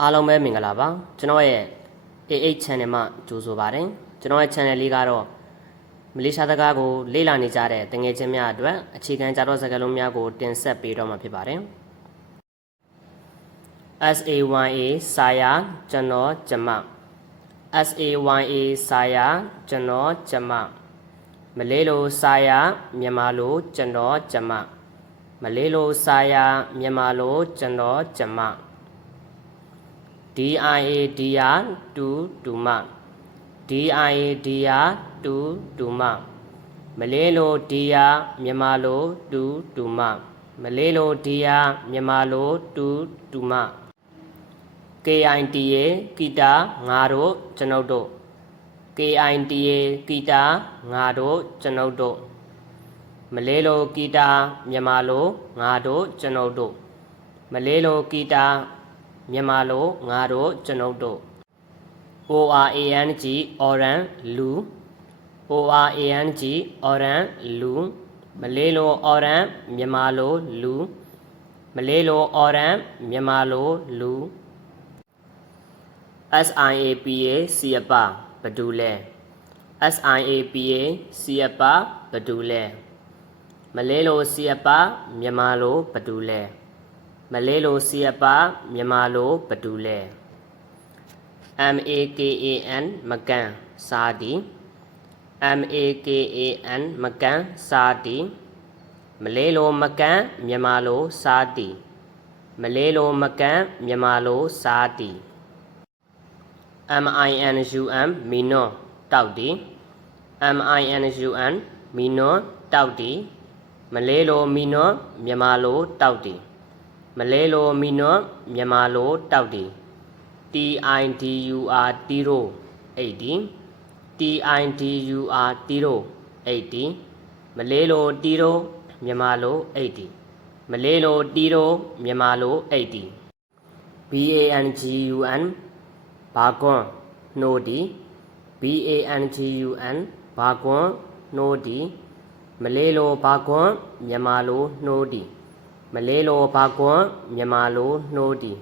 အားလုံးပဲမင်္ဂလာပါကျွန်တော်ရဲ့ AH channel မှာကြိုဆိုပါတယ်ကျွန်တော်ရဲ့ channel လေးကတော့မလေးရှားစကားကိုလေ့လာနေကြတဲ့တငယ်ချင်းများအတွက်အခြေခံကြတော့စကားလုံးများကိုတင်ဆက်ပေးတော့မှာဖြစ်ပါတယ် SAYA စာယာကျွန်တော်ကျမ SAYA စာယာကျွန်တော်ကျမမလေးလိုစာယာမြန်မာလိုကျွန်တော်ကျမမလေးလိုစာယာမြန်မာလိုကျွန်တော်ကျမDIA DIA တူမ DIA DIA တူမမလေးလိုဒီယာမြန်မာလိုတူမမလေးလိုဒီယာမြန်မာလိုတူမ KITA ကီတာငါတို့ကျွန်ုပ်တို့ KITA ကီတာငါတို့ကျွန်ုပ်တို့မလေးလိုကီတာမြန်မာလိုငါတို့ကျွန်ုပ်တို့မလေးလိုကီတာမြန်မာလိုငါတို့ကျွန်ုပ်တို့ ORANG oran လူ ORANG oran လူမလေးလို oran မြန်မာလိုလူမလေးလို oran မြန်မာလိုလူ SIAPA စီအပဘဒူလဲ SIAPA စီအပဘဒူလဲမလေးလိုစီအပမြန်မာလိုဘဒူလဲမလေးလိုစီအပမြန်မာလိုဘဒူလဲ MAKAN မကန်စာဒီ MAKAN မကန်စာဒီမလေးလိုမကန်မြန်မာလိုစာဒီမလေးလိုမကန်မြန်မာလိုစာဒီ MINUM မီနောတောက်ဒီ MINUM မီနောတောက်ဒီမလေးလိုမီနောမြန်မာလိုတောက်ဒီမလေးလိုမီနောမြန်မာလိုတောက်ဒီ TIDUR တီရို80 TIDUR တီရို80မလေးလိုတီရိုမြန်မာလို80မလေးလိုတီရိုမြန်မာလို80 BANGUN ဘာကွန်နိုဒီ BANGUN ဘာကွန်နိုဒီမလေးလိုဘာကွန်မြန်မာလိုနှိုးဒီမလေးလိုဘာကွန်မြန်မာလိုနှိုးဒီ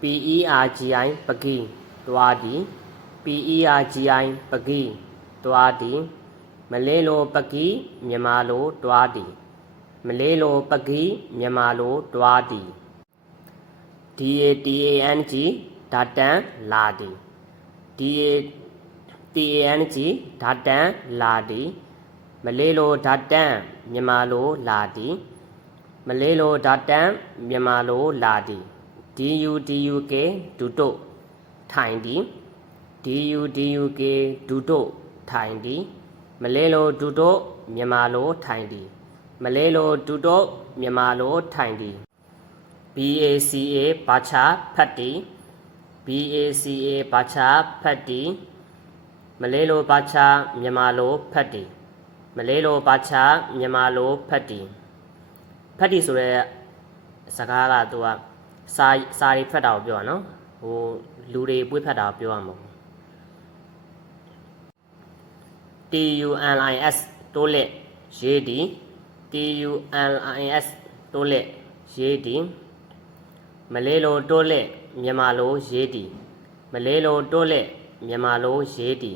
PERGI ပကီတွားဒီ PERGI ပကီတွားဒီမလေးလိုပကီမြန်မာလိုတွားဒီမလေးလိုပကီမြန်မာလိုတွားဒီ DATANG ဓာတန်လာဒီ DATANG ဓာတန်လာဒီမလေးလိုဓာတန်မြန်မာလိုလာဒီမလေးလိုဓာတန်မြန်မာလိုလာဒီ DUDUK ဒူတိုထိုင်ဒီ DUDUK ဒူတိုထိုင်ဒီမလေးလိုဒူတိုမြန်မာလိုထိုင်ဒီမလေးလိုဒူတိုမြန်မာလိုထိုင်ဒီ BACA ဘာချာဖတ်ဒီ BACA ဘာချာဖတ်ဒီမလေးလိုဘာချာမြန်မာလိုဖတ်ဒီမလေးလိုဘာချာမြန်မာလိုဖတ်ဒီဖတ်ဒီဆိုတဲ့စကားကသူကစာတွေဖတ်တာကိုပြောတာနော်ဟိုလူတွေပွေးဖတ်တာကိုပြောရမှာ TUNIS တိုးလက်ရေးဒီ TUNIS တိုးလက်ရေးဒီမလေးလိုတိုးလက်မြန်မာလိုရေးဒီမလေးလိုတိုးလက်မြန်မာလိုရေးဒီ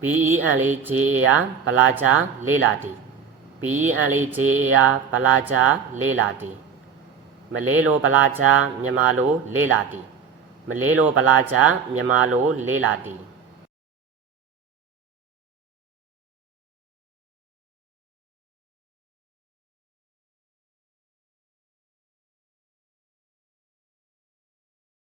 BENLJA ဗလာချာလေးလာဒီ BENLJA ဗလာချာလေးလာဒီမလေးလိုဗလာချာမြန်မာလိုလေးလာဒီမလေးလိုဗလာချာမြန်မာလိုလေးလာဒီ